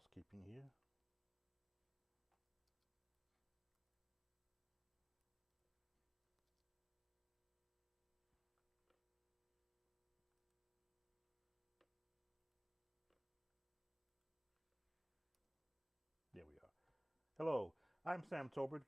housekeeping here. There we are. Hello, I'm Sam Tolbert.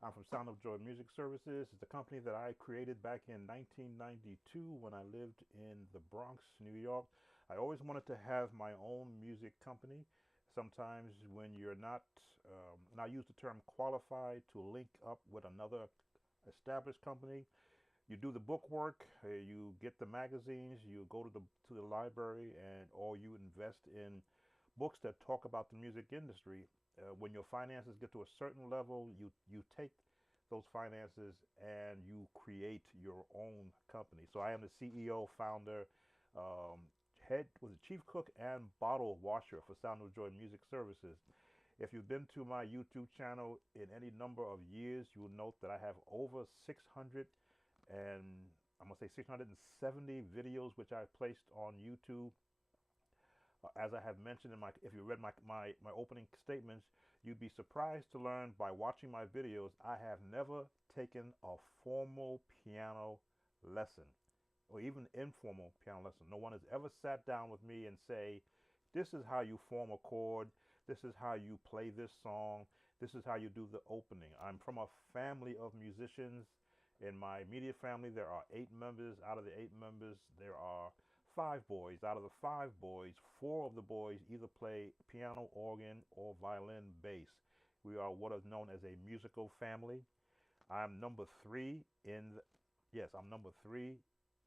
I'm from Sound of Joy Music Services. It's a company that I created back in 1992 when I lived in the Bronx, New York. I always wanted to have my own music company. Sometimes when you're not, and I use the term qualified to link up with another established company. You do the book work, you get the magazines, you go to the library, and or you invest in books that talk about the music industry. When your finances get to a certain level, you take those finances and you create your own company. So I am the CEO, founder, head was the chief cook and bottle washer for Sound of Joy Music Services. If you've been to my YouTube channel in any number of years, you will note that I have over 600 and I'm gonna say 670 videos which I placed on YouTube. As I have mentioned in my, if you read my opening statements, you'd be surprised to learn by watching my videos, I have never taken a formal piano lesson or even informal piano lesson. No one has ever sat down with me and say, this is how you form a chord, this is how you play this song, this is how you do the opening. I'm from a family of musicians. In my immediate family, there are 8 members. Out of the 8 members, there are 5 boys. Out of the 5 boys, 4 of the boys either play piano, organ, or violin, bass. We are what is known as a musical family. I'm number three in, yes, I'm number three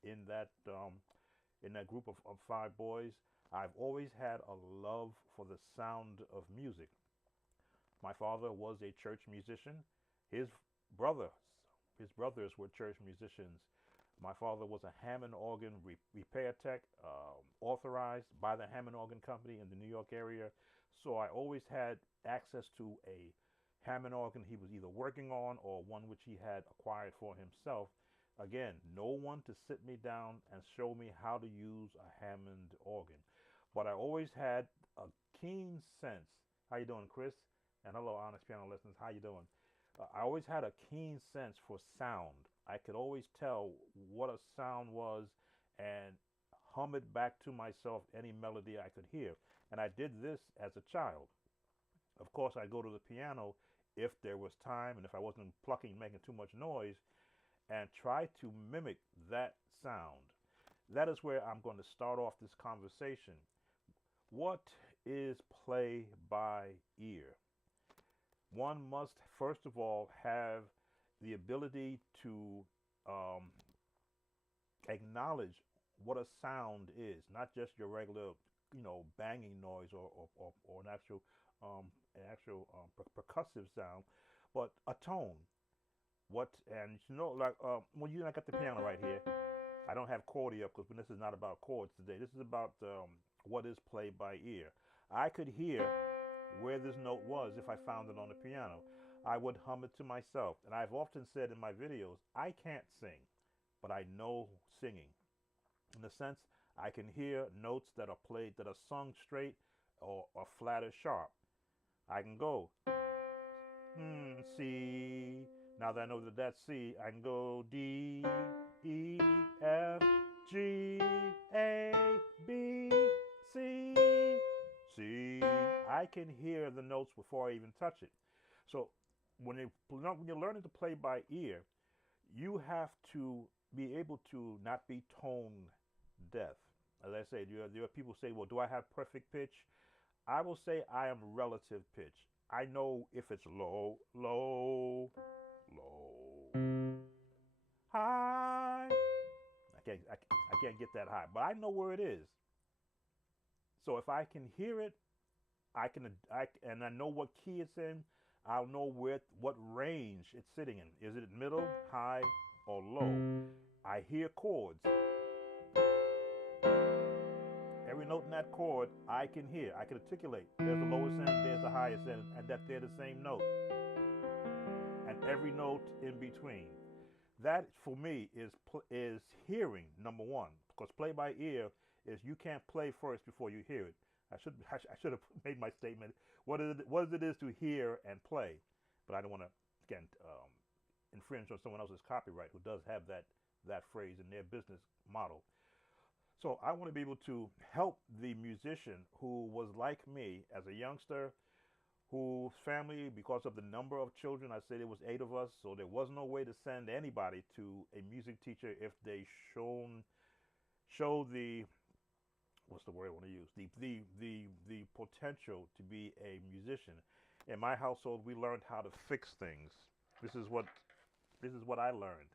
in that group of 5 boys. I've always had a love for the sound of music. My father was a church musician. His brothers, his brothers were church musicians. My father was a Hammond organ repair tech, authorized by the Hammond Organ Company in the New York area. So I always had access to a Hammond organ he was either working on or one which he had acquired for himself. Again, no one to sit me down and show me how to use a Hammond organ. But I always had a keen sense. How you doing, Chris? And hello, Honest Piano Listeners. How you doing? I always had a keen sense for sound. I could always tell what a sound was and hum it back to myself any melody I could hear. And I did this as a child. Of course, I'd go to the piano if there was time and if I wasn't plucking, making too much noise, and try to mimic that sound. That is where I'm going to start off this conversation. What is play by ear? One must, first of all, have the ability to um, acknowledge what a sound is, not just your regular, banging noise or an actual percussive sound, but a tone. What and like when you and I got the piano right here, I don't have chordy up because this is not about chords today. This is about what is played by ear. I could hear where this note was if I found it on the piano. I would hum it to myself. And I've often said in my videos, I can't sing, but I know singing. In the sense, I can hear notes that are played, that are sung straight or flat or sharp. I can go, C. Now that I know that that's C, I can go D, E, F, G, A, B, C, C. I can hear the notes before I even touch it. So when you're learning to play by ear, you have to be able to not be tone deaf. As I say, there are people who say, well, do I have perfect pitch? I will say I am relative pitch. I know if it's low, low, low, high. I can't get that high, but I know where it is. So if I can hear it, and I know what key it's in. I'll know what range it's sitting in. Is it middle, high, or low? I hear chords. Every note in that chord I can hear. I can articulate. There's the lowest end, there's the highest end, and that they're the same note. And every note in between. That for me is hearing, number one. Because play by ear is you can't play first before you hear it. I should have made my statement what it is to hear and play, but I don't want to again infringe on someone else's copyright who does have that phrase in their business model. So I want to be able to help the musician who was like me as a youngster, whose family, because of the number of children, I said it was 8 of us, so there was no way to send anybody to a music teacher if they show the what's the word I want to use the potential to be a musician. In my household, we learned how to fix things. This is what I learned.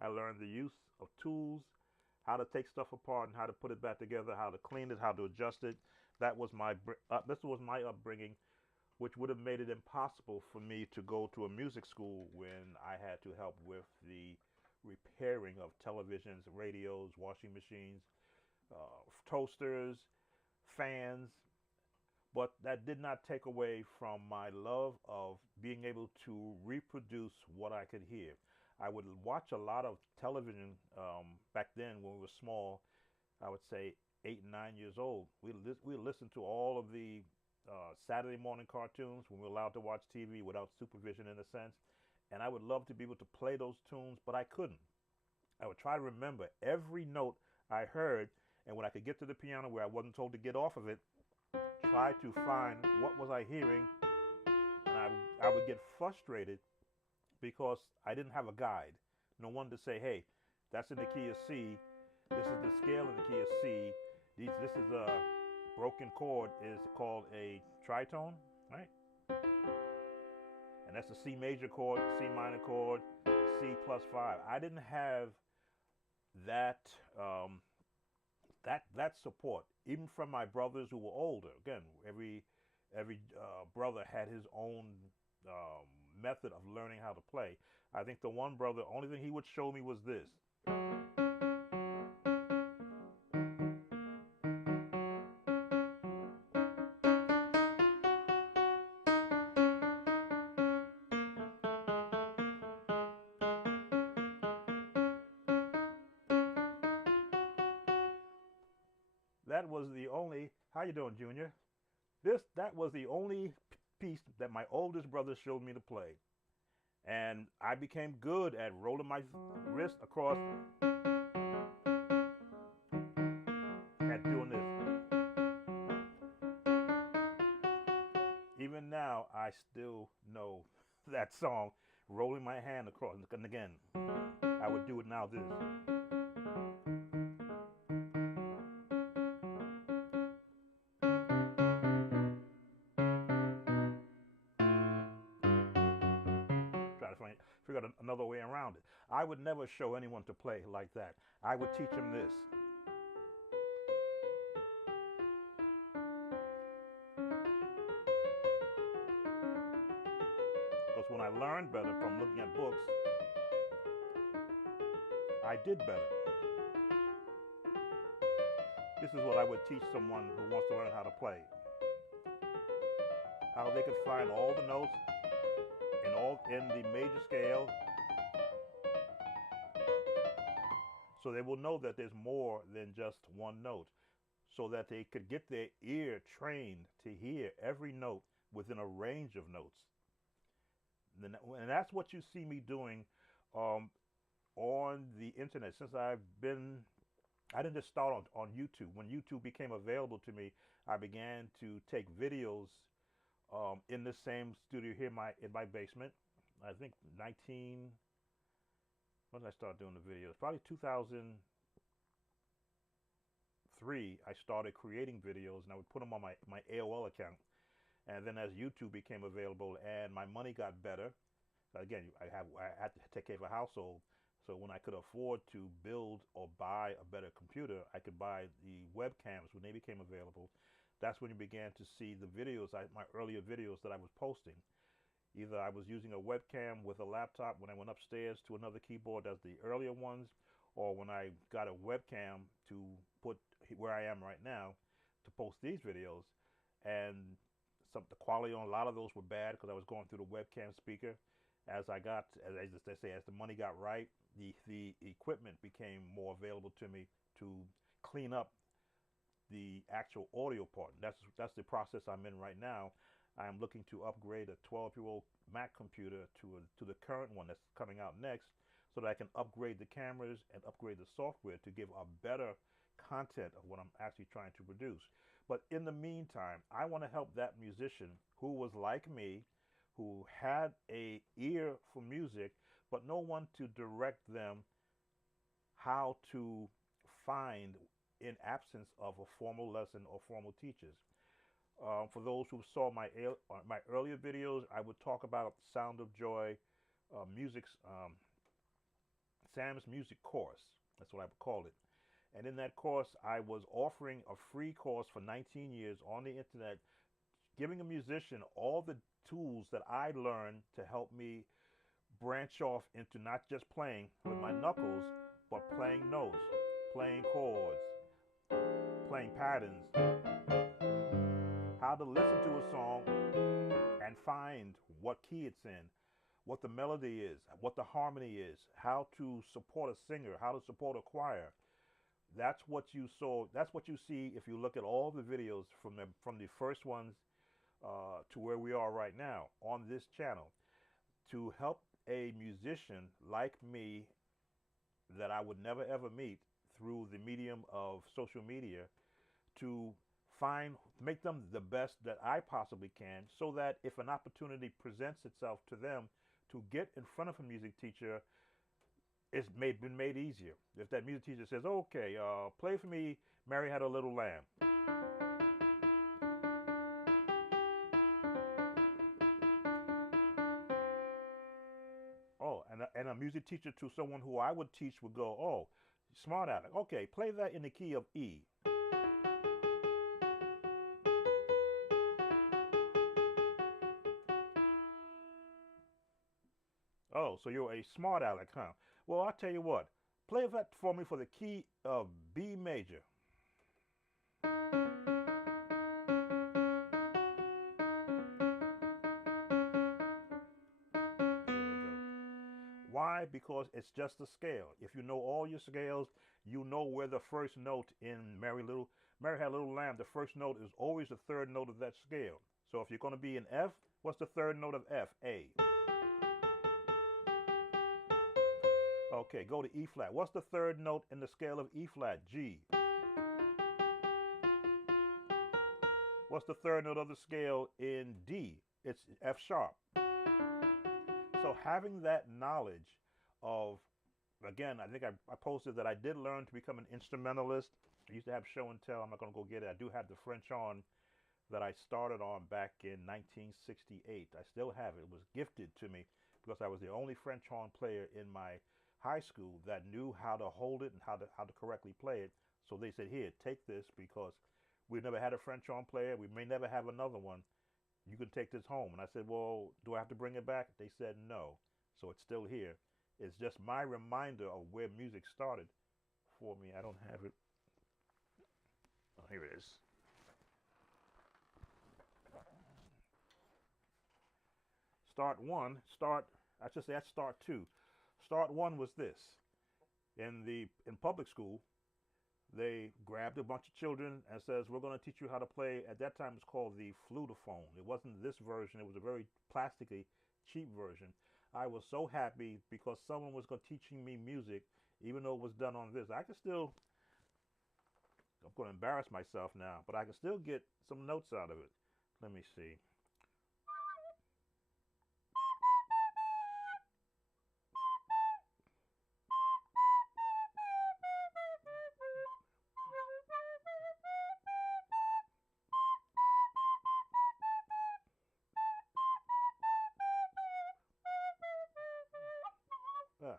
I learned the use of tools, how to take stuff apart and how to put it back together, how to clean it, how to adjust it. This was my upbringing, which would have made it impossible for me to go to a music school when I had to help with the repairing of televisions, radios, washing machines, toasters, fans. But that did not take away from my love of being able to reproduce what I could hear. I would watch a lot of television back then when we were small. I would say 8 and 9 years old. We listened to all of the Saturday morning cartoons when we were allowed to watch TV without supervision in a sense. And I would love to be able to play those tunes, but I couldn't. I would try to remember every note I heard, and when I could get to the piano where I wasn't told to get off of it, try to find what was I hearing, and I would get frustrated because I didn't have a guide. No one to say, hey, that's in the key of C. This is the scale in the key of C. This is a broken chord is called a tritone, right? And that's a C major chord, C minor chord, C+5. I didn't have that that support, even from my brothers who were older. Again, every brother had his own method of learning how to play. I think the one brother, only thing he would show me was this. That was the only. How you doing, Junior? That was the only piece that my oldest brother showed me to play, and I became good at rolling my wrist across, at doing this. Even now, I still know that song, rolling my hand across. And again, I would do it now. This. Try to figure out another way around it. I would never show anyone to play like that. I would teach them this. Because when I learned better from looking at books, I did better. This is what I would teach someone who wants to learn how to play. How they could find all the notes in the major scale, so they will know that there's more than just one note, so that they could get their ear trained to hear every note within a range of notes. And that's what you see me doing on the internet since I didn't just start on YouTube. When YouTube became available to me, I began to take videos in the same studio here in my basement. I think when did I start doing the videos? Probably 2003. I started creating videos, and I would put them on my AOL account. And then as YouTube became available and my money got better, again, I had to take care of a household. So when I could afford to build or buy a better computer, I could buy the webcams when they became available. That's when you began to see the videos, my earlier videos that I was posting. Either I was using a webcam with a laptop when I went upstairs to another keyboard as the earlier ones, or when I got a webcam to put where I am right now to post these videos. And the quality on a lot of those were bad because I was going through the webcam speaker. As they say, as the money got right, the equipment became more available to me to clean up the actual audio part. That's the process I'm in right now. I am looking to upgrade a 12-year-old Mac computer to the current one that's coming out next, so that I can upgrade the cameras and upgrade the software to give a better content of what I'm actually trying to produce. But in the meantime, I want to help that musician who was like me, who had a ear for music, but no one to direct them how to find in absence of a formal lesson or formal teachers. For those who saw my earlier videos, I would talk about Sound of Joy music's Sam's Music Course. That's what I would call it. And in that course, I was offering a free course for 19 years on the internet, giving a musician all the tools that I learned to help me branch off into not just playing with my knuckles, but playing notes, playing chords, playing patterns, how to listen to a song and find what key it's in, what the melody is, what the harmony is, how to support a singer, how to support a choir. That's what you saw. That's what you see if you look at all the videos from the first ones to where we are right now on this channel, to help a musician like me that I would never ever meet through the medium of social media, to make them the best that I possibly can, so that if an opportunity presents itself to them to get in front of a music teacher, it's been made easier. If that music teacher says, okay, play for me Mary Had a Little Lamb. Oh, and a music teacher to someone who I would teach would go, oh, smart Alec, okay, play that in the key of E. Oh, so you're a smart Alec, huh? Well, I'll tell you what, play that for me for the key of B major. Why? Because it's just a scale. If you know all your scales, you know where the first note in Mary Had a Little Lamb, the first note is always the third note of that scale. So if you're going to be in F, what's the third note of F? A. Okay, go to E flat. What's the third note in the scale of E flat? G. What's the third note of the scale in D? It's F sharp. So having that knowledge of, again, I think I posted that I did learn to become an instrumentalist. I used to have show and tell. I'm not going to go get it. I do have the French horn that I started on back in 1968. I still have it. It was gifted to me because I was the only French horn player in my high school that knew how to hold it and how to correctly play it. So they said, here, take this, because we've never had a French horn player. We may never have another one. You can take this home. And I said, well, do I have to bring it back? They said no. So it's still here. It's just my reminder of where music started for me. I don't have it. Oh, here it is. Start one, I should say that's start two. Start one was this. In public school, they grabbed a bunch of children and says, we're going to teach you how to play. At that time, it's called the flutophone. It wasn't this version. It was a very plasticky, cheap version. I was so happy because someone was teaching me music, even though it was done on this. I'm going to embarrass myself now, but I can still get some notes out of it. Let me see. Ah.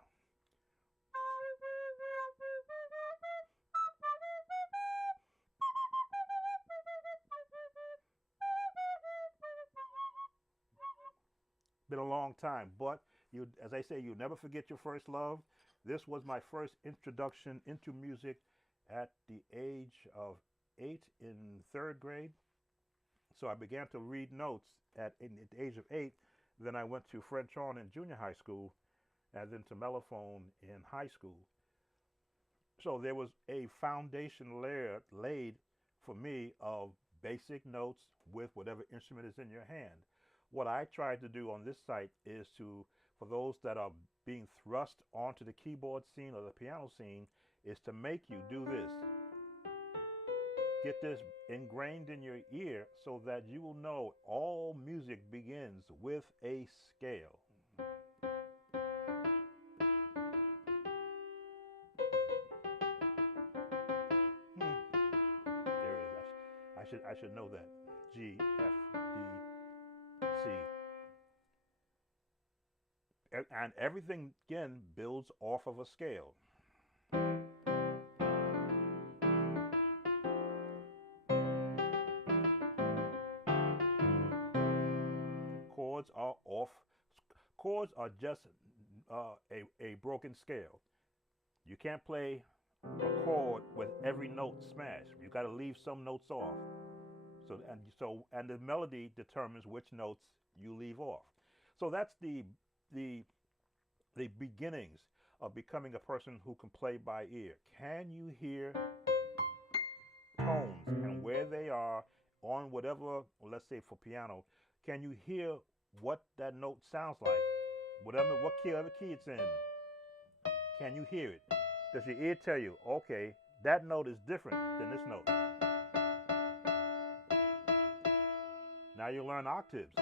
Been a long time, but as I say, you never forget your first love. This was my first introduction into music at the age of 8 in 3rd grade. So I began to read notes at the age of 8. Then I went to French horn in junior high school, and then to mellophone in high school. So there was a foundation laid for me, of basic notes with whatever instrument is in your hand. What I tried to do on this site is to, for those that are being thrust onto the keyboard scene or the piano scene, is to make you do this. Get this ingrained in your ear so that you will know all music begins with a scale. Hmm. There it is. I should know that. G, F, D, C. And everything again builds off of a scale. Chords are off. Chords are just a broken scale. You can't play a chord with every note smashed. You got to leave some notes off. So the melody determines which notes you leave off. So that's the the beginnings of becoming a person who can play by ear. Can you hear tones and where they are on whatever, let's say for piano, can you hear what that note sounds like? Whatever, what key it's in, can you hear it? Does your ear tell you, okay, that note is different than this note? Now you learn octaves.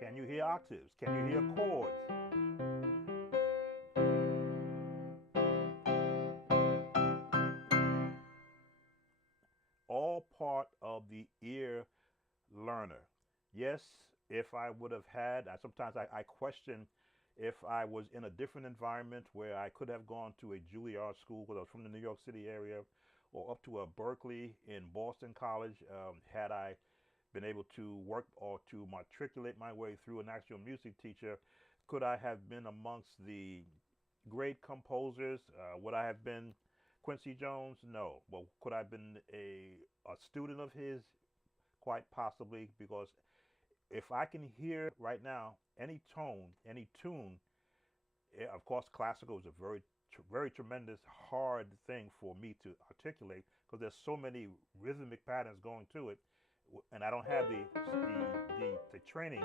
Can you hear octaves? Can you hear chords? All part of the ear learner. Yes, if I would have had, sometimes I question if I was in a different environment where I could have gone to a Juilliard school because I was from the New York City area, or up to a Berkeley in Boston College, had I been able to work or to matriculate my way through an actual music teacher, could I have been amongst the great composers? Would I have been Quincy Jones? No. Well, could I have been a student of his? Quite possibly, because if I can hear right now any tone, any tune, of course, classical is a very tremendous, hard thing for me to articulate because there's so many rhythmic patterns going to it, and I don't have the training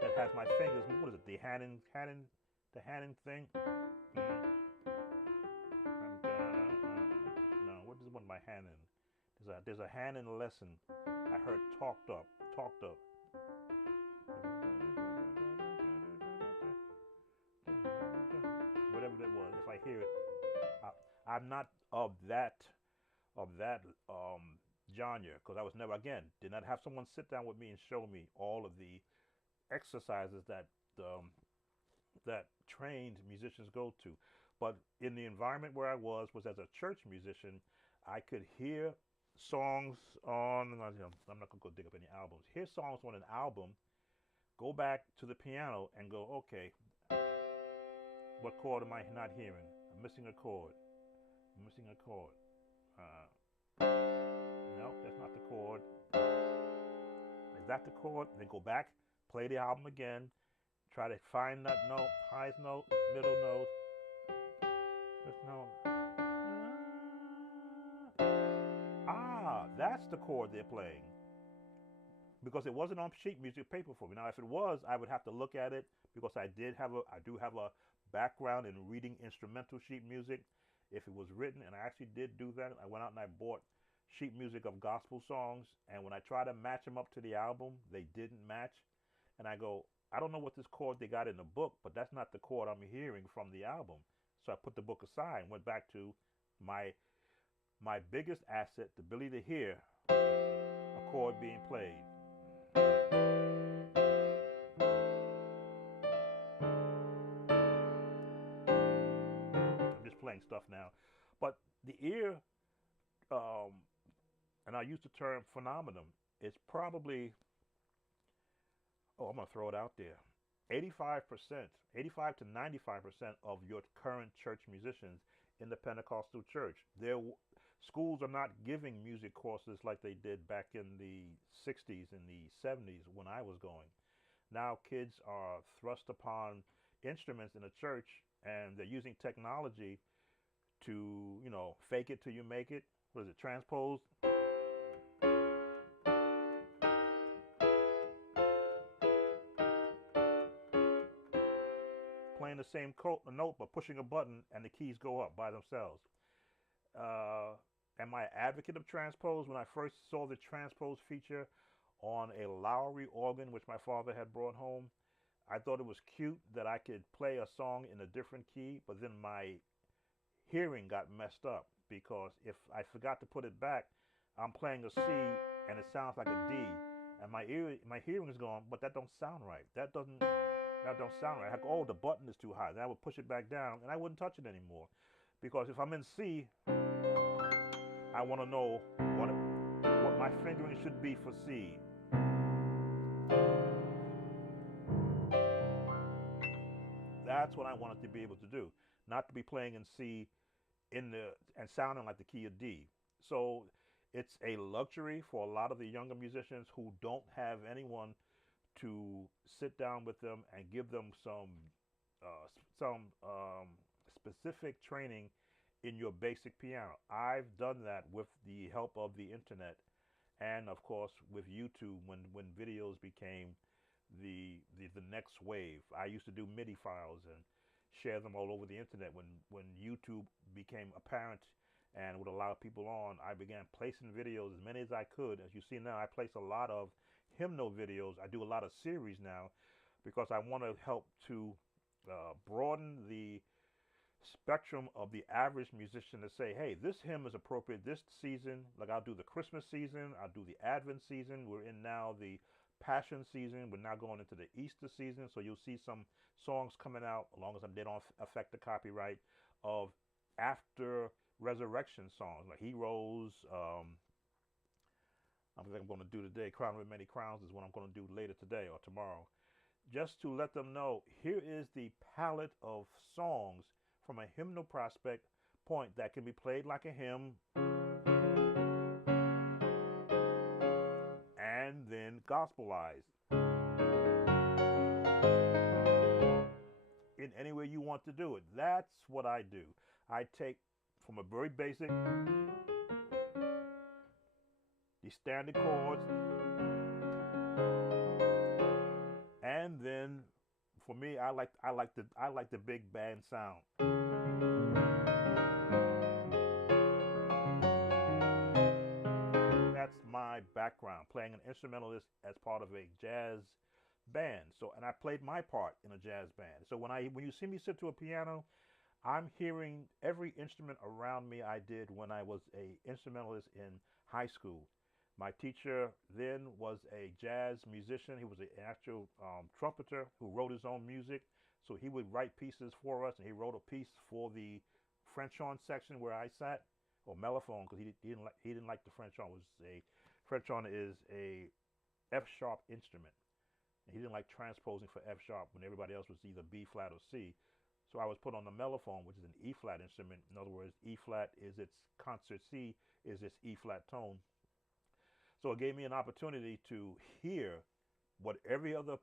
that has my fingers. What is it? The Hanen thing. No, what is one of my Hanen? There's a Hanen lesson I heard talked up. Whatever that was, if I hear it, I'm not of that genre because I was never again did not have someone sit down with me and show me all of the exercises that trained musicians go to. But in the environment where I was as a church musician, I could hear songs on. I'm not gonna go dig up any albums. Hear songs on an album, go back to the piano and go, okay, what chord am I not hearing? I'm missing a chord. I'm missing a chord. No, that's not the chord. Is that the chord? Then go back, play the album again, try to find that note, highest note, middle note, first note. Ah, that's the chord they're playing. Because it wasn't on sheet music paper for me. Now, if it was, I would have to look at it because I do have a background in reading instrumental sheet music. If it was written, and I actually did do that, I went out and I bought sheet music of gospel songs, and when I try to match them up to the album, they didn't match. And I go, I don't know what this chord they got in the book, but that's not the chord I'm hearing from the album. So I put the book aside and went back to my my biggest asset, the ability to hear a chord being played. I'm just playing stuff now. But the ear, um, and I use the term phenomenon, it's probably, oh, I'm going to throw it out there. 85%, 85 to 95% of your current church musicians in the Pentecostal church, their schools are not giving music courses like they did back in the 60s and the 70s when I was going. Now kids are thrust upon instruments in a church, and they're using technology to, fake it till you make it. What is it, transpose? Playing the same note but pushing a button and the keys go up by themselves. Uh, am I an advocate of transpose? When I first saw the transpose feature on a Lowry organ, which my father had brought home, I thought it was cute that I could play a song in a different key, but then my hearing got messed up because if I forgot to put it back, I'm playing a C and it sounds like a D, and my hearing is gone, but that don't sound right. That don't sound right. I go, oh, the button is too high. Then I would push it back down, and I wouldn't touch it anymore, because if I'm in C, I want to know what my fingering should be for C. That's what I wanted to be able to do, not to be playing in C and sounding like the key of D. So it's a luxury for a lot of the younger musicians who don't have anyone to sit down with them and give them some specific training in your basic piano. I've done that with the help of the internet, and of course with YouTube when videos became the next wave. I used to do MIDI files and share them all over the internet. When YouTube became apparent and would allow people on, I began placing videos, as many as I could. As you see now, I place a lot of hymnal videos. I do a lot of series now because I want to help to broaden the spectrum of the average musician to say, hey, this hymn is appropriate this season. Like, I'll do the Christmas season, I'll do the Advent season. We're in now the Passion season. We're now going into the Easter season. So you'll see some songs coming out, as long as they don't affect the copyright, of after resurrection songs like Heroes. I think I'm going to do today. Crown with Many Crowns is what I'm going to do later today or tomorrow. Just to let them know, here is the palette of songs from a hymnal prospect point that can be played like a hymn and then gospelized in any way you want to do it. That's what I do. I take from a very basic, the standard chords, and then for me, I like the big band sound. That's my background, playing an instrumentalist as part of a jazz band. So, and I played my part in a jazz band. So when you see me sit to a piano, I'm hearing every instrument around me I did when I was a instrumentalist in high school. My teacher then was a jazz musician. He was an actual trumpeter who wrote his own music. So he would write pieces for us, and he wrote a piece for the French horn section where I sat, or mellophone, because he didn't like the French horn. French horn is a F sharp instrument, and he didn't like transposing for F sharp when everybody else was either B flat or C. So I was put on the mellophone, which is an E flat instrument. In other words, E flat is its concert, C is its E flat tone. So it gave me an opportunity to hear what every other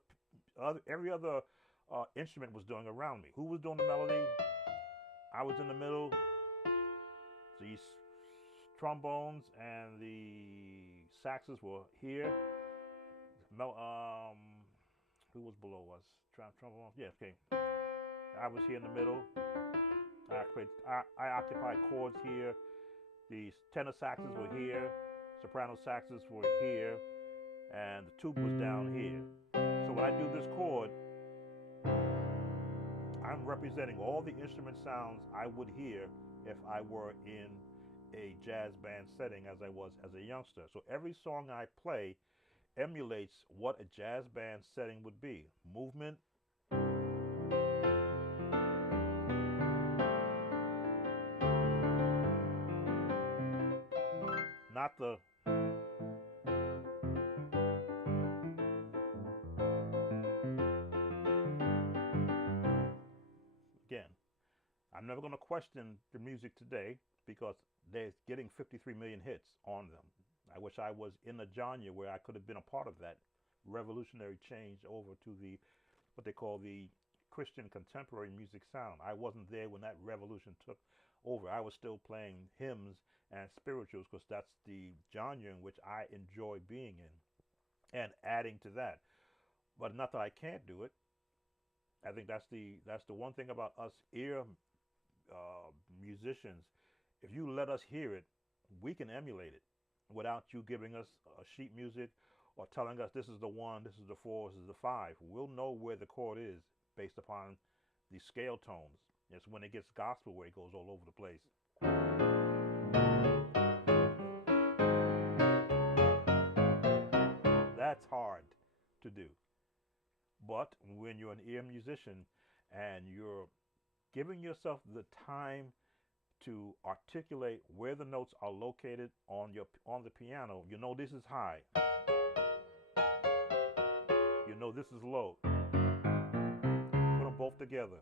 instrument was doing around me. Who was doing the melody? I was in the middle. These trombones and the saxes were here. Who was below us? Trombone. Yeah, okay. I was here in the middle. I occupied chords here. The tenor saxes were here. Soprano saxes were here, and the tuba was down here. So when I do this chord, I'm representing all the instrument sounds I would hear if I were in a jazz band setting as I was as a youngster. So every song I play emulates what a jazz band setting would be. Movement, not the again. I'm never going to question the music today because they're getting 53 million hits on them. I wish I was in a genre where I could have been a part of that revolutionary change over to the what they call the Christian contemporary music sound. I wasn't there when that revolution took over. I was still playing hymns and spirituals because that's the genre in which I enjoy being in and adding to that. But not that I can't do it. I think that's the one thing about us ear uh, musicians. If you let us hear it, we can emulate it without you giving us sheet music or telling us this is the one, this is the four, this is the five. We'll know where the chord is based upon the scale tones. It's when it gets gospel where it goes all over the place. That's hard to do. But when you're an ear musician and you're giving yourself the time to articulate where the notes are located on the piano, you know this is high, you know this is low. Put them both together.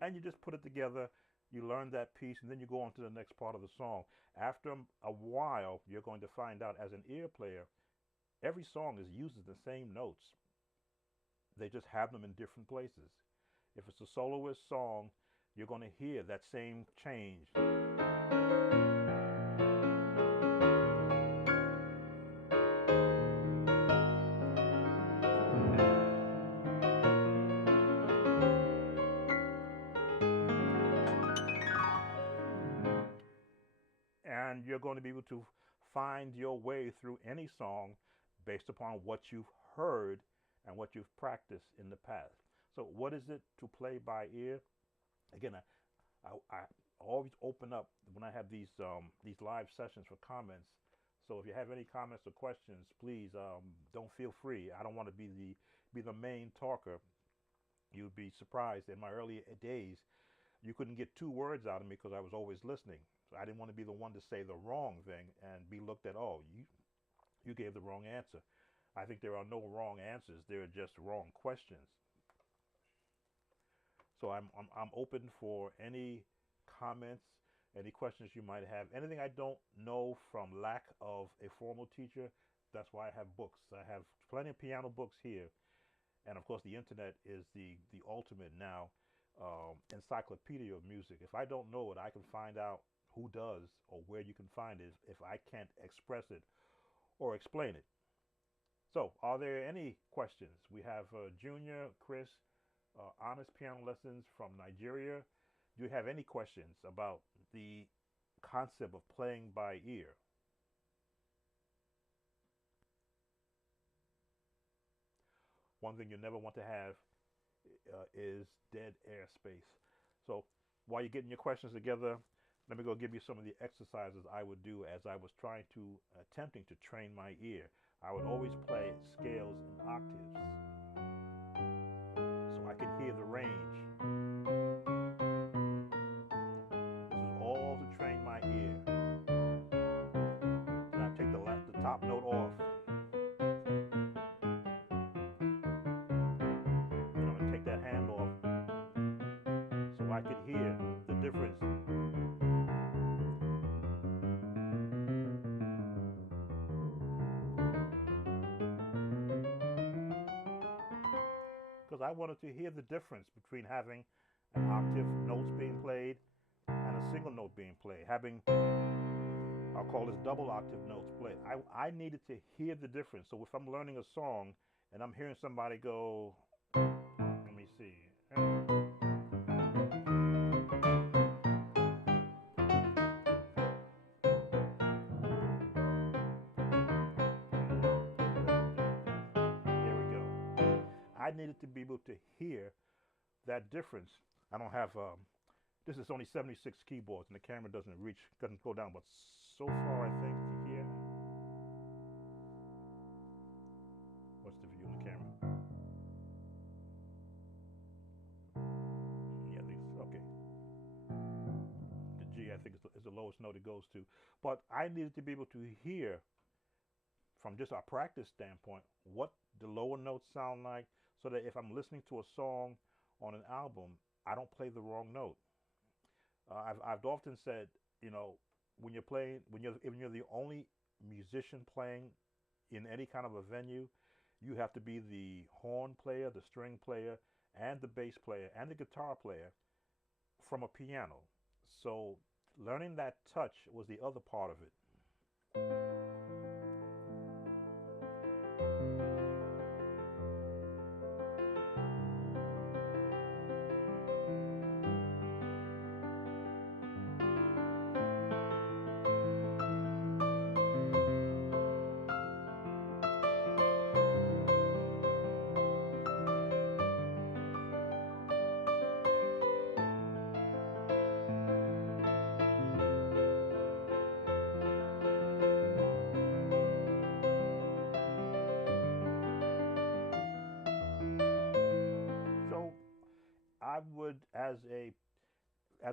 And you just put it together. You learn that piece, and then you go on to the next part of the song. After a while, you're going to find out as an ear player, every song is using the same notes. They just have them in different places. If it's a soloist song, you're going to hear that same change. And you're going to be able to find your way through any song based upon what you've heard and what you've practiced in the past. So, what is it to play by ear? Again, I always open up when I have these live sessions for comments. So, if you have any comments or questions, please don't feel free. I don't want to be the main talker. You'd be surprised in my early days you couldn't get two words out of me because I was always listening. So I didn't want to be the one to say the wrong thing and be looked at, oh, you gave the wrong answer. I think there are no wrong answers. There are just wrong questions. So I'm open for any comments, any questions you might have. Anything I don't know from lack of a formal teacher, that's why I have books. I have plenty of piano books here. And of course, the internet is the ultimate now encyclopedia of music. If I don't know it, I can find out who does or where you can find it if I can't express it or explain it. So, are there any questions? We have Junior, Chris, Honest Piano Lessons from Nigeria. Do you have any questions about the concept of playing by ear? One thing you never want to have is dead air space. So while you're getting your questions together, let me go give you some of the exercises I would do as I was trying to attempting to train my ear. I would always play scales in octaves so I could hear the range. This is all to train my ear. Then I take the top note off. Then I'm going to take that hand off so I could hear the difference. Because I wanted to hear the difference between having an octave notes being played and a single note being played. Having, I'll call this double octave notes played. I needed to hear the difference. So if I'm learning a song and I'm hearing somebody go, let me see. There we go. I needed to be able to hear that difference. I don't have, this is only 76 keyboards and the camera doesn't go down, but so far I think to hear. What's the view of the camera? Yeah, okay. The G, I think, is the lowest note it goes to. But I needed to be able to hear, from just a practice standpoint, what the lower notes sound like, so that if I'm listening to a song on an album, I don't play the wrong note. I've often said, you know, when you're playing, when you're the only musician playing in any kind of a venue, you have to be the horn player, the string player, and the bass player and the guitar player from a piano. So learning that touch was the other part of it. So I would, as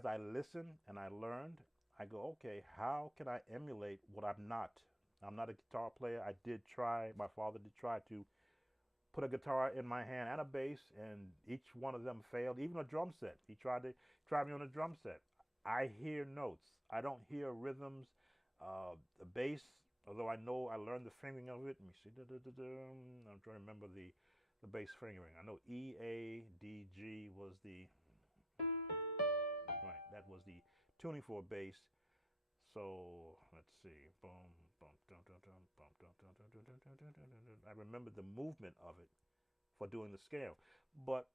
I listened and I learned, I go, okay, how can I emulate what I'm not? I'm not a guitar player. I did try. My father did try to put a guitar in my hand and a bass, and each one of them failed. Even a drum set. He tried to try me on a drum set. I hear notes. I don't hear rhythms. The bass, although I know I learned the fingering of it. Let me see. I'm trying to remember the bass fingering. I know E, A, D, G was the right. That was the tuning for bass. So let's see. Boom, boom, dum, dum, dum, bum, dum, dum, dum, dum, dum, dum, dum, dum, dum, dum. I remember the movement of it for doing the scale. But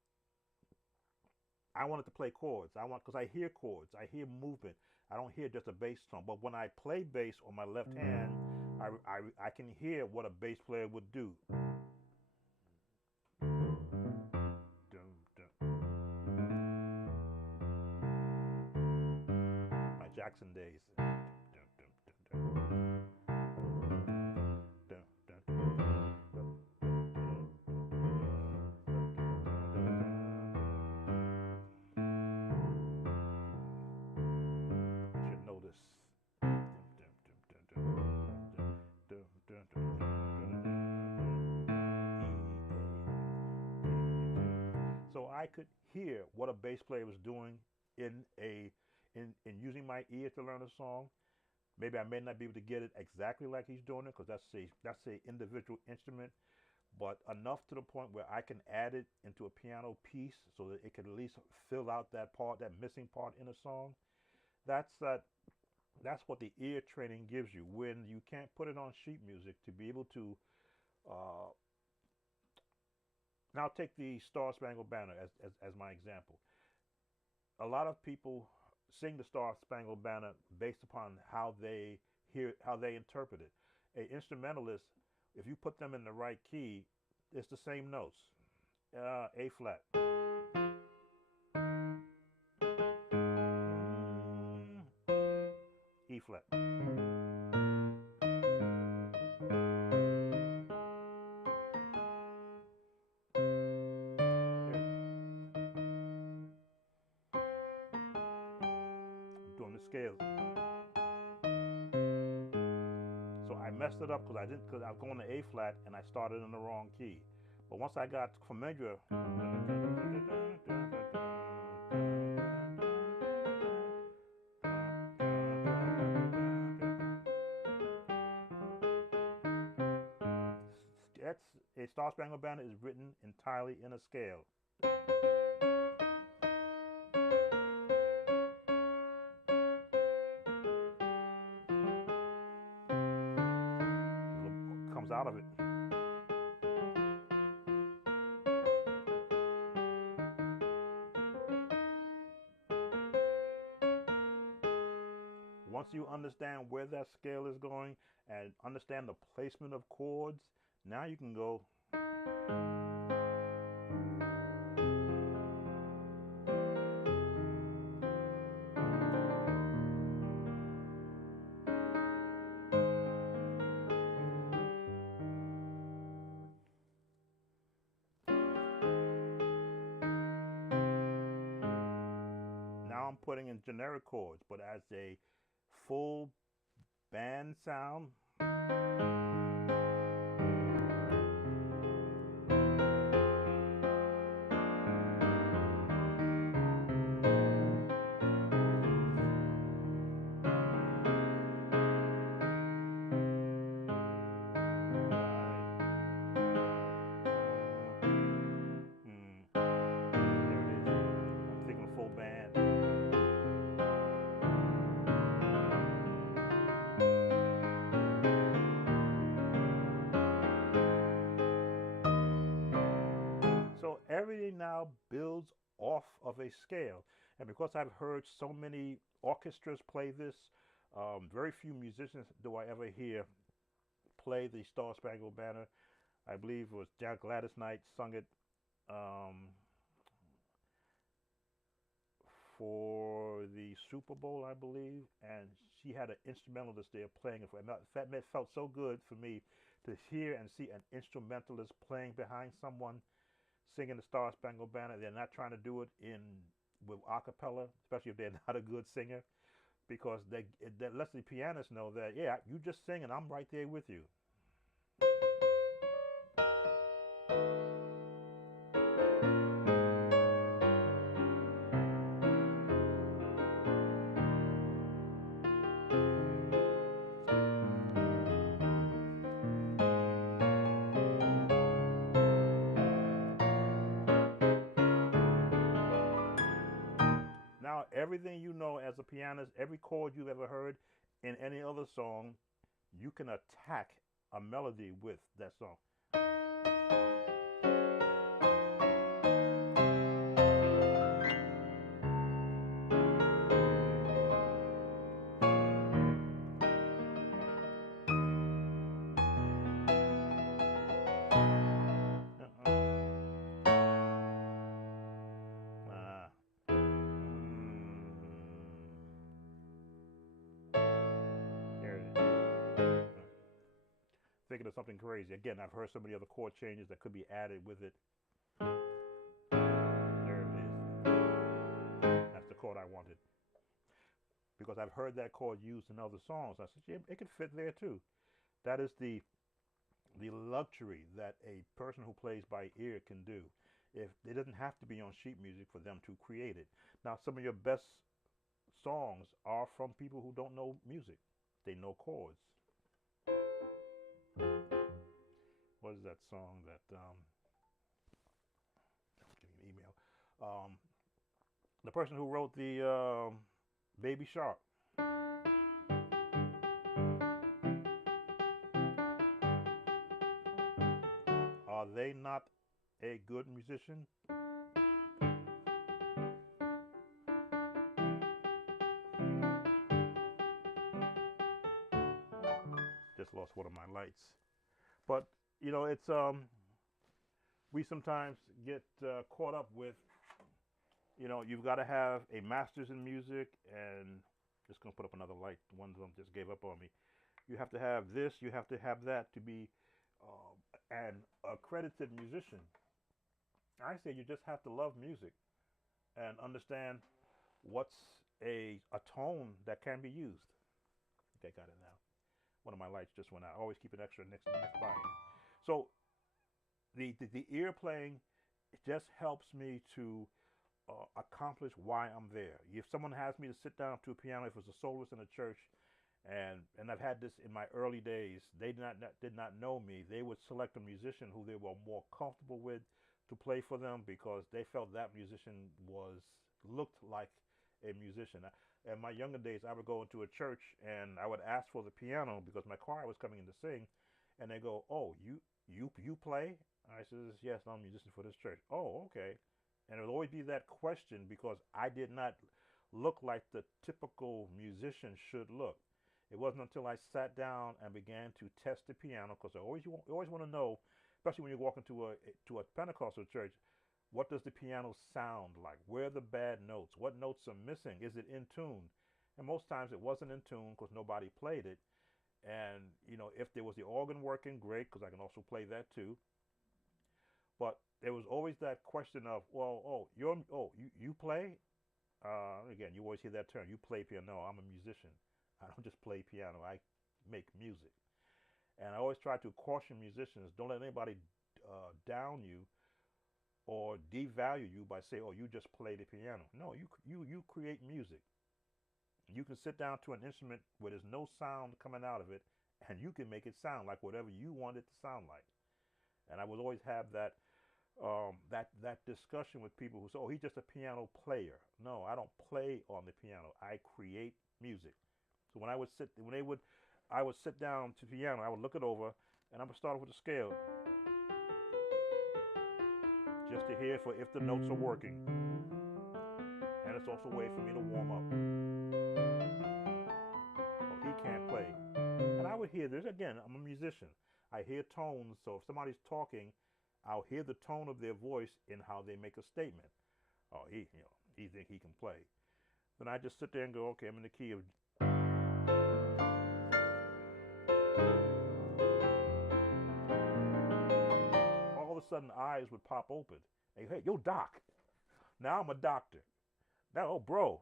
I wanted to play chords. I want because I hear chords, I hear movement. I don't hear just a bass tone. But when I play bass on my left hand, I can hear what a bass player would do. Dum, dum. My Jackson days. Dum, dum, dum, dum, dum, dum, you should know this. So I could hear what a bass player was doing in a in using my ear to learn a song. Maybe I may not be able to get it exactly like he's doing it because that's a individual instrument, but enough to the point where I can add it into a piano piece so that it can at least fill out that part, that missing part in a song. That's that that's what the ear training gives you when you can't put it on sheet music to be able to uh, now take the Star Spangled Banner as my example. A lot of people sing the Star Spangled Banner based upon how they interpret it. A instrumentalist, if you put them in the right key, it's the same notes. A flat, E flat. I'm doing the scales. So I messed it up because I was going to A flat and I started in the wrong key. But once I got familiar, that's a Star Spangled Banner is written entirely in a scale. It comes out of it. Once you understand where that scale is going and understand the placement of chords, now you can go. Now I'm putting in generic chords, but as a full band sound. style builds off of a scale. And because I've heard so many orchestras play this, very few musicians do I ever hear play the Star Spangled Banner. I believe it was Gladys Knight sung it um, for the Super Bowl, I believe, and she had an instrumentalist there playing it for. And that felt so good for me to hear and see an instrumentalist playing behind someone singing the Star Spangled Banner. They're not trying to do it in with a cappella, especially if they're not a good singer, because that lets the pianist know that, yeah, you just sing and I'm right there with you. Now, everything you know as a pianist, every chord you've ever heard in any other song, you can attack a melody with that song. Uh, there it is. Thinking of something crazy. Again, I've heard so many other chord changes that could be added with it. There it is. That's the chord I wanted. Because I've heard that chord used in other songs. I said, yeah, it could fit there too. That is the luxury that a person who plays by ear can do. If it doesn't have to be on sheet music for them to create it. Now, some of your best songs are from people who don't know music. They know chords. What is that song that I'm getting an email. The person who wrote the Baby Shark. Are they not a good musician? Just lost one of my lights. But you know, it's we sometimes get caught up with, you know, you've got to have a master's in music, and just gonna put up another light. One of them just gave up on me. You have to have this, you have to have that to be an accredited musician. I say you just have to love music and understand what's a tone that can be used. Okay, got it now. One of my lights just went out. I always keep an extra next by. So the ear playing, it just helps me to accomplish why I'm there. If someone has me to sit down to a piano, if it's a soloist in a church, and I've had this in my early days, they did not know me. They would select a musician who they were more comfortable with to play for them because they felt that musician was looked like a musician. In my younger days, I would go into a church and I would ask for the piano because my choir was coming in to sing, and they go, "Oh, you play?" I says, "Yes, I'm a musician for this church." "Oh, okay." And it would always be that question because I did not look like the typical musician should look. It wasn't until I sat down and began to test the piano, because you always want to know, especially when you walk into a Pentecostal church, what does the piano sound like? Where are the bad notes? What notes are missing? Is it in tune? And most times it wasn't in tune because nobody played it. And you know, if there was the organ working, great, because I can also play that too. But there was always that question of, well, you play? Again, you always hear that term. You play piano? No, I'm a musician. I don't just play piano. I make music. And I always try to caution musicians: don't let anybody down you or devalue you by saying, "Oh, you just play the piano." No, you create music. You can sit down to an instrument where there's no sound coming out of it, and you can make it sound like whatever you want it to sound like. And I will always have that discussion with people who say, "Oh, he's just a piano player." No, I don't play on the piano. I create music. So I would sit down to the piano. I would look it over, and I would start with a scale. just to hear for if the notes are working. And it's also a way for me to warm up. Well, he can't play. And I would hear this again. I'm a musician. I hear tones. So if somebody's talking, I'll hear the tone of their voice in how they make a statement. Oh, he think he can play. Then I just sit there and go, okay, I'm in the key of. All of a sudden, eyes would pop open. Hey, yo, doc. Now I'm a doctor. Now, oh, bro.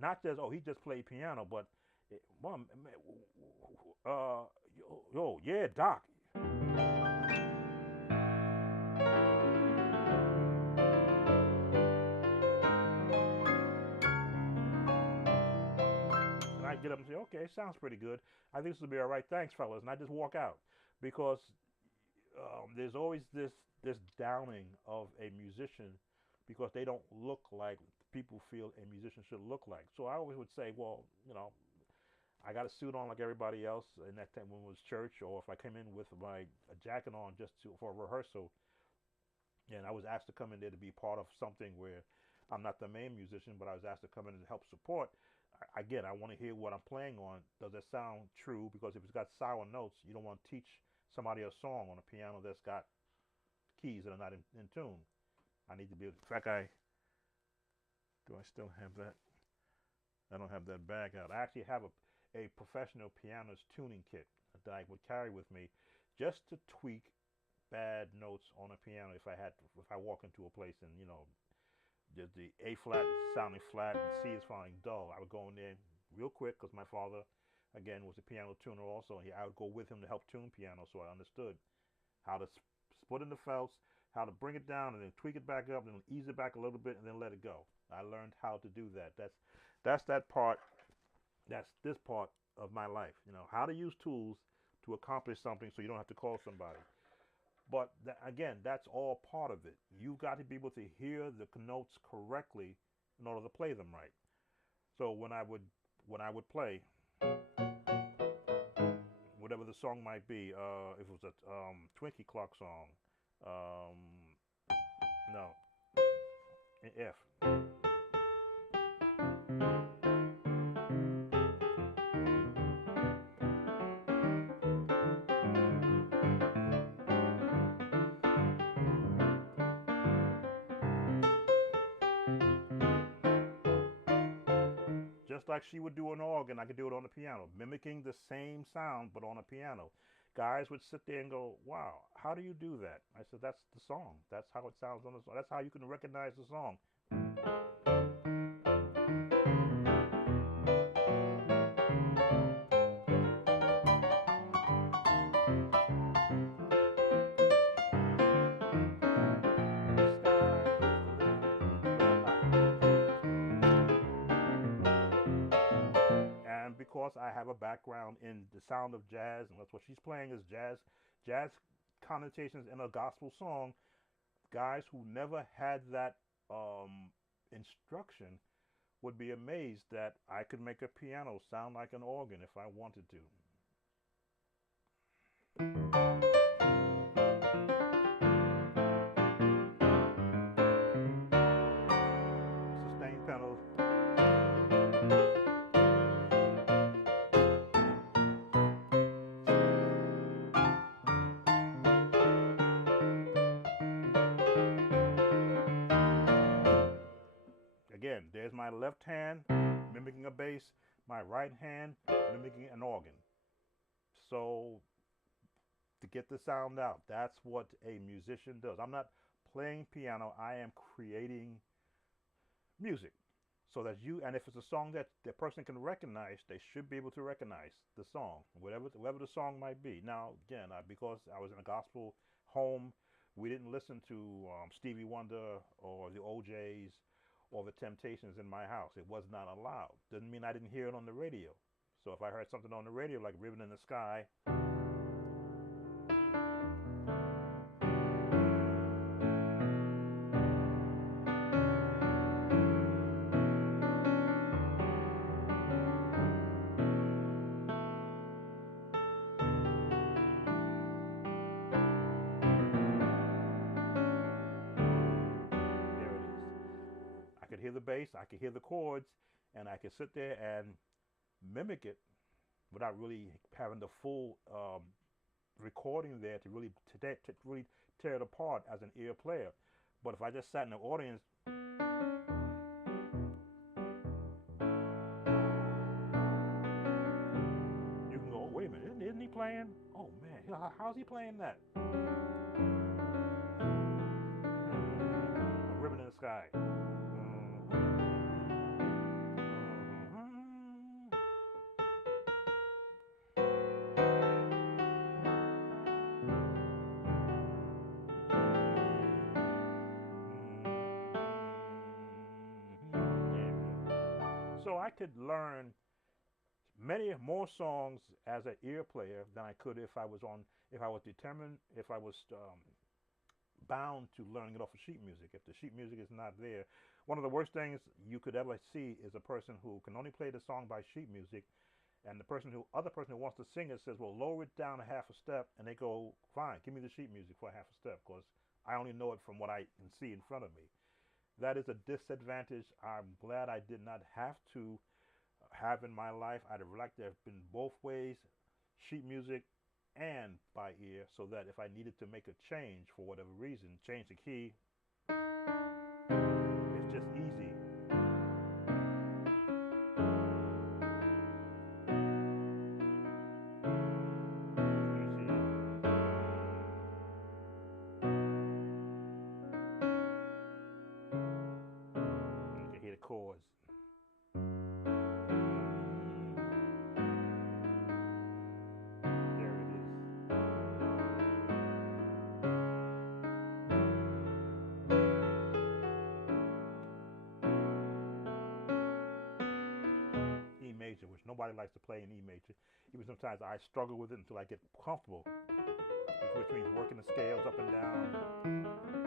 Not just, oh, he just played piano, but, mom, yeah, doc. And I get up and say, okay, it sounds pretty good. I think this will be all right. Thanks, fellas. And I just walk out because there's always this downing of a musician because they don't look like people feel a musician should look like. So I always would say, well, I got a suit on like everybody else in that time when it was church, or if I came in with my a jacket on for a rehearsal, and I was asked to come in there to be part of something where I'm not the main musician, but I was asked to come in and help support. Again, I want to hear what I'm playing on. Does it sound true? Because if it's got sour notes, you don't want to teach somebody a song on a piano that's got keys that are not in tune. I need to be able to. In fact, do I still have that? I don't have that bag out. I actually have a professional pianist tuning kit that I would carry with me just to tweak bad notes on a piano if I walk into a place and the A flat is sounding flat and C is sounding dull. I would go in there real quick because my father again was a piano tuner also, and I would go with him to help tune piano, so I understood how to split in the felts, how to bring it down and then tweak it back up and then ease it back a little bit and then let it go. I learned how to do that. That's that part. That's this part of my life. How to use tools to accomplish something so you don't have to call somebody. But again, that's all part of it. You've got to be able to hear the notes correctly in order to play them right. So when I would play whatever the song might be, if it was a Twinkie Clock song, no, in F. Just like she would do an organ, I could do it on the piano, mimicking the same sound but on a piano. Guys would sit there and go, "Wow, how do you do that?" I said, "That's the song. That's how it sounds on the song. That's how you can recognize the song." And because I have a background in the sound of jazz, and that's what she's playing is jazz connotations in a gospel song. Guys who never had that instruction would be amazed that I could make a piano sound like an organ if I wanted to. Sustain pedals. Again, there's my left hand mimicking a bass, my right hand mimicking an organ. So to get the sound out, that's what a musician does. I'm not playing piano, I am creating music. So that and if it's a song that the person can recognize, they should be able to recognize the song, whatever the song might be. Now, again, because I was in a gospel home, we didn't listen to Stevie Wonder or the OJs or the Temptations in my house. It was not allowed. Doesn't mean I didn't hear it on the radio. So if I heard something on the radio like Ribbon in the Sky, could hear the bass, I could hear the chords, and I could sit there and mimic it without really having the full recording there to really to really tear it apart as an ear player. But if I just sat in the audience, you can go, oh, wait a minute, isn't he playing? Oh man, how's he playing that? A ribbon in the sky. So I could learn many more songs as an ear player than I could if I was determined, if I was bound to learning it off of sheet music. If the sheet music is not there, one of the worst things you could ever see is a person who can only play the song by sheet music, and the other person who wants to sing it says, "Well, lower it down a half a step," and they go, "Fine, give me the sheet music for a half a step, because I only know it from what I can see in front of me." That is a disadvantage I'm glad I did not have to have in my life. I'd have liked to have been both ways, sheet music and by ear, so that if I needed to make a change for whatever reason, change the key, it's just easy. You see, you can hear the chords. There it is. E major, which nobody likes to play in E major. Even sometimes I struggle with it until I get comfortable, which means working the scales up and down,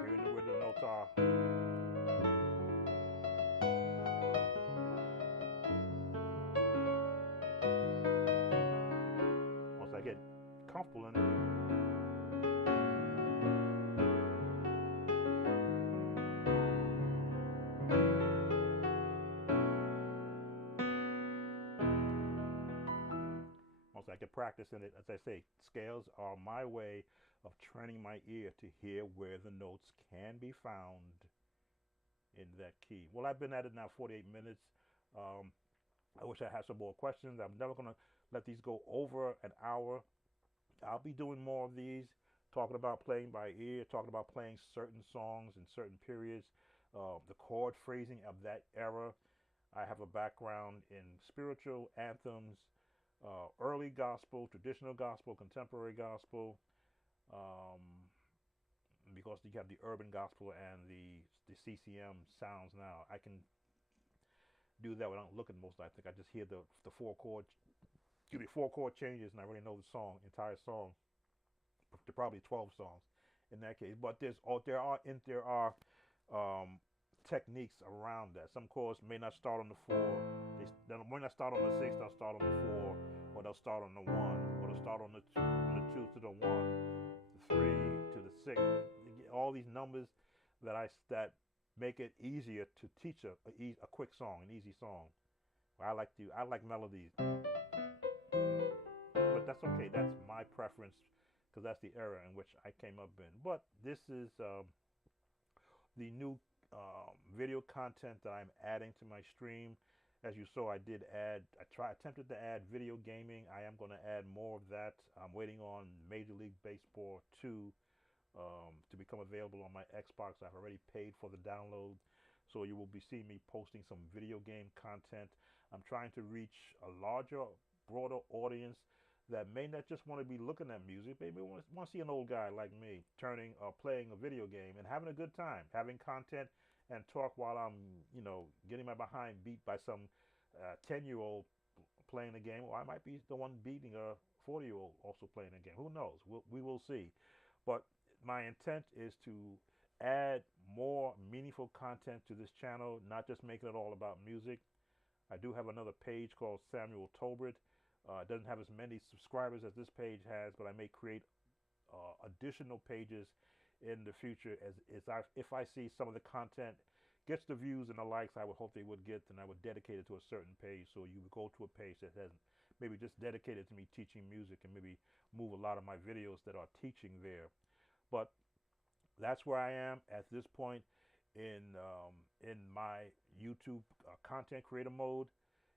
hearing where the notes are. Once I get comfortable in it, once I get practice in it, as I say, scales are my way of training my ear to hear where the notes can be found in that key. Well, I've been at it now 48 minutes. Um, I wish I had some more questions. I'm never going to let these go over an hour. I'll be doing more of these, talking about playing by ear, talking about playing certain songs in certain periods, the chord phrasing of that era. I have a background in spiritual anthems, early gospel, traditional gospel, contemporary gospel, um, because you have the urban gospel and the CCM sounds now. I can do that without looking most. I think I just hear the four chord, excuse me, four chord changes, and I already know the song, entire song. There are probably 12 songs in that case. But there are um, techniques around that. Some chords may not start on the four. They may not start on the six. They'll start on the four, or they'll start on the one, or they'll start on the two to the one, the three to the six. All these numbers that make it easier to teach a quick song, an easy song. I like melodies, but that's okay. That's my preference because that's the era in which I came up in. But this is the new video content that I'm adding to my stream. As you saw, attempted to add video gaming. I am going to add more of that. I'm waiting on Major League Baseball 2 to become available on my Xbox. I've already paid for the download, so you will be seeing me posting some video game content. I'm trying to reach a larger, broader audience that may not just want to be looking at music. Maybe want to see an old guy like me turning or playing a video game and having a good time, having content and talk while I'm, getting my behind beat by some 10-year-old playing the game, or I might be the one beating a 40-year-old also playing the game. Who knows? We will see. But my intent is to add more meaningful content to this channel, not just making it all about music. I do have another page called Samuel Tolbert. It doesn't have as many subscribers as this page has, but I may create additional pages in the future if I see some of the content gets the views and the likes I would hope they would get, then I would dedicate it to a certain page. So you would go to a page that has maybe just dedicated to me teaching music, and maybe move a lot of my videos that are teaching there. But that's where I am at this point in my YouTube content creator mode.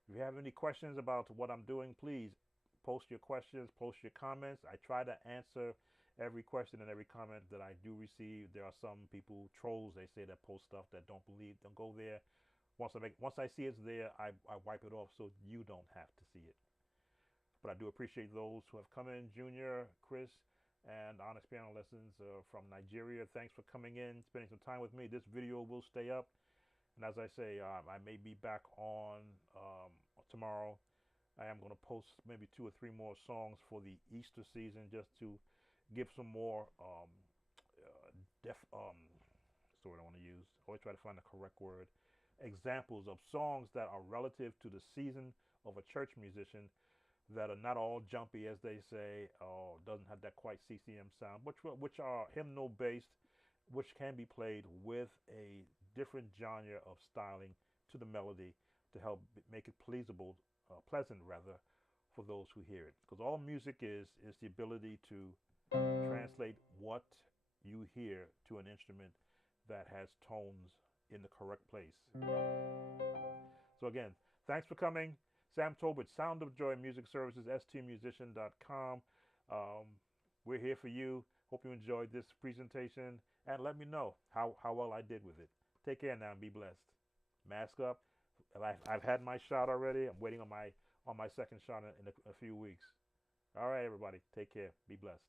If you have any questions about what I'm doing, please post your questions, post your comments. I try to answer every question and every comment that I do receive. There are some people, trolls, they say, that post stuff that don't go there. Once I see it's there, I wipe it off so you don't have to see it. But I do appreciate those who have come in, Junior, Chris, and Honest Piano Lessons from Nigeria. Thanks for coming in, spending some time with me. This video will stay up. And as I say, I may be back on tomorrow. I am going to post maybe 2 or 3 more songs for the Easter season, just to give some more what's the word I want to use? I always try to find the correct word. Examples of songs that are relative to the season of a church musician, that are not all jumpy, as they say, or doesn't have that quite CCM sound, which are hymnal based, which can be played with a different genre of styling to the melody to help make it pleasant rather, for those who hear it. Because all music is the ability to translate what you hear to an instrument that has tones in the correct place. So again, thanks for coming. Sam Tolbert, Sound of Joy Music Services, stmusician.com. We're here for you. Hope you enjoyed this presentation, and let me know how well I did with it. Take care now and be blessed. Mask up. I've had my shot already. I'm waiting on my second shot in a few weeks. All right, everybody. Take care. Be blessed.